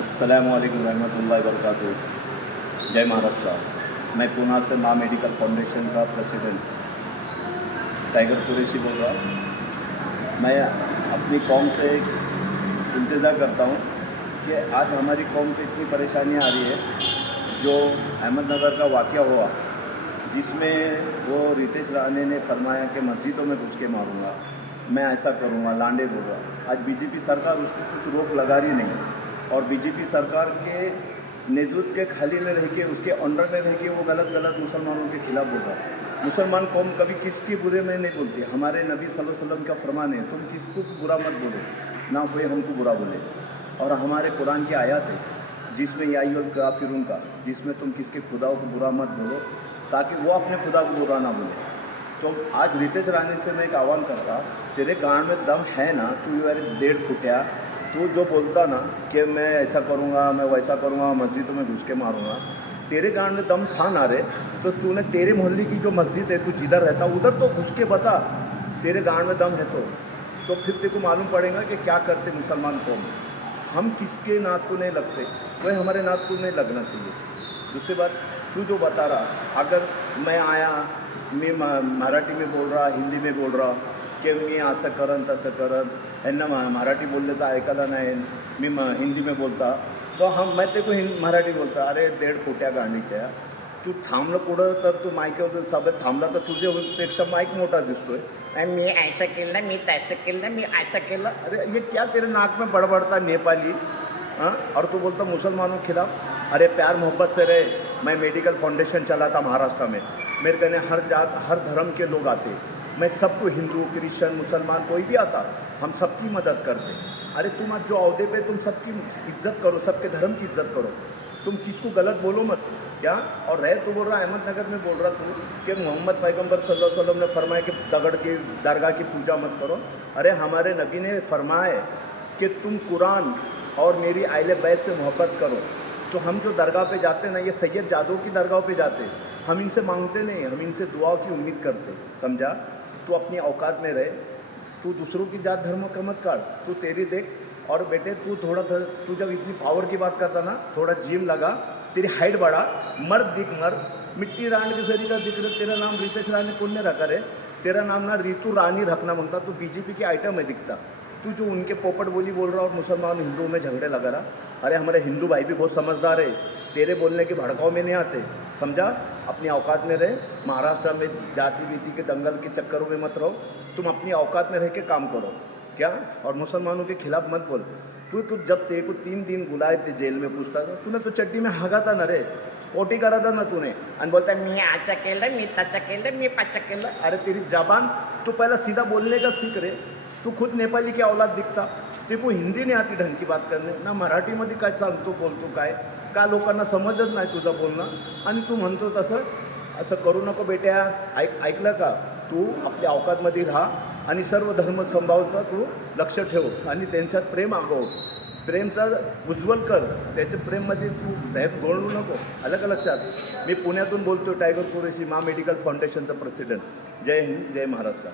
अस्सलामुअलैकुम रहमतुल्लाहि वबरकातुहू। जय महाराष्ट्र। मैं पूना से माँ मेडिकल फाउंडेशन का प्रेसिडेंट टाइगर कुरैशी बोल रहा हूँ। मैं अपनी कौम से इंतज़ार करता हूँ कि आज हमारी कौम को इतनी परेशानियाँ आ रही है। जो अहमदनगर का वाक़या हुआ, जिसमें वो रितेश राणे ने फरमाया कि मस्जिदों में घुस के मारूंगा, मैं ऐसा करूंगा, लांडे बोल रहा। आज बीजेपी सरकार उसकी कुछ रोक लगा रही नहीं, और बीजेपी सरकार के नेतृत्व के खाली में रह के, उसके अंडर में रह के वो गलत मुसलमानों के खिलाफ बोल रहा है। मुसलमान कौम कभी किसके बुरे में नहीं बोलती। हमारे नबी सल्लल्लाहु अलैहि वसल्लम का फरमान है, तुम किसको बुरा मत बोलो, ना कोई हमको बुरा बोले। और हमारे कुरान की आयत है जिसमें या अय्युहल काफिरून का, जिसमें तुम किसके खुदा को बुरा मत बोलो, ताकि वो अपने खुदा को बुरा ना बोले। तो आज रितेश राणे से मैं एक आह्वान करता, तेरे गांड में दम है ना, तू यार 1.5 फुटिया, तू जो बोलता ना कि मैं ऐसा करूँगा, मैं वैसा करूँगा, मस्जिदों में घुस के मारूँगा, तेरे गांड में दम था ना रे, तो तूने तेरे मोहल्ले की जो मस्जिद है, तू जिधर रहता उधर तो घुस के बता, तेरे गांड में दम है तो फिर तेरे को मालूम पड़ेगा कि क्या करते मुसलमान कौम। हम किसके नात को नहीं लगते, वही हमारे नात को नहीं लगना चाहिए। दूसरी बात, तू जो बता रहा, अगर मैं आया, मी मराठी में बोल रहा, हिंदी में बोल रहा की मी असं करन तसं करन, यांना मराठी बोलले तर ऐकायला नाही, मी हिंदी में बोलता, तो मैं तेरे को मराठी बोलता, अरे 1.5 फुट्या गांडीच्या, तू थांबलं पुढं तर तू माईकवर सभेत थांबला तर तुझ्यापेक्षा माईक मोठा दिसतोय। मी ऐसा केलं, मी तैसा केलं, मी ऐसा केलं। अरे ये क्या तेरे नाक में बड़बड़ता नेपाली, हाँ? और तू बोलता मुसलमानों के खिलाफ। अरे प्यार मोहब्बत से रहे। मैं मेडिकल फाउंडेशन चलाता महाराष्ट्र में, मेरे कहने हर जात हर धर्म के लोग आते, मैं सबको, हिंदू क्रिश्चियन मुसलमान कोई भी आता, हम सबकी मदद करते। अरे तुम आज जो अहदे पे, तुम सबकी इज्जत करो, सबके धर्म की इज्जत करो, तुम किसको गलत बोलो मत क्या। और रह तो बोल रहा अहमदनगर में बोल रहा तू कि मोहम्मद पैगंबर सल्लल्लाहु अलैहि वसल्लम ने फरमाया कि दगड़ की दरगाह की पूजा मत करो। अरे हमारे नबी ने फरमाया कि तुम कुरान और मेरी आइले बैत से मोहब्बत करो। तो हम जो दरगाह पे जाते हैं ना, ये सैयद जादव की दरगाह पे जाते, हम इनसे मांगते नहीं, हम इनसे दुआ की उम्मीद करते। समझा। तू अपनी औकात में रहे, तू दूसरों की जात धर्म का मत काट, तू तेरी देख। और बेटे तू तू जब इतनी पावर की बात करता ना, थोड़ा जिम लगा, तेरी हाइट बढ़ा, मर्द दिख मर्द, मिट्टी राण के शरीर का दिख रहा। तेरा नाम रितेश राणे पुण्य रखा रे, तेरा नाम ना रितु रानी रखना बनता। तू बीजेपी की आइटम है दिखता, तू जो उनके पोपट बोली बोल रहा और मुसलमान हिंदुओं में झगड़े लगा रहा। अरे हमारे हिंदू भाई भी बहुत समझदार है, तेरे बोलने के भड़काव में नहीं आते। समझा। अपनी औकात में रहे। महाराष्ट्र में जाति बीति के दंगल के चक्करों में मत रहो, तुम अपनी औकात में रह के काम करो क्या। और मुसलमानों के खिलाफ मत बोल। तू जब तेरे को 3 दिन बुलाए थे जेल में, पूछता था, तूने तो चड्डी में हगा था ना रे, पोटी करा था ना तूने, और बोलता मी ऐसा केलं, मी तसं केलं, मी पाचा केलं। अरे तेरी जबान, तू पहला सीधा बोलने का सीख रे। तू खुद नेपाली की औलाद दिखता, तेरे को हिंदी नहीं आती ढंग की बात करणे ना, मराठीमध्ये काय सांगतो बोलतो काय का, लोकांना समजत नाही तुझं बोलणं, आणि तू म्हणतो तसं। असं करू नको बेट्या, ऐकलं का, तू आपल्या औकातमध्ये राहा आणि सर्व धर्म संभावचा तू लक्ष ठेव, आणि त्यांच्यात प्रेम आगव, प्रेमचा उज्ज्वल कर, त्याच्या प्रेममध्ये तू साहेब गोळू नको, आलं का लक्षात। मी पुण्यातून बोलतो, टायगर कुरैशी, माँ मेडिकल फाउंडेशनचा प्रेसिडेंट। जय हिंद, जय महाराष्ट्र।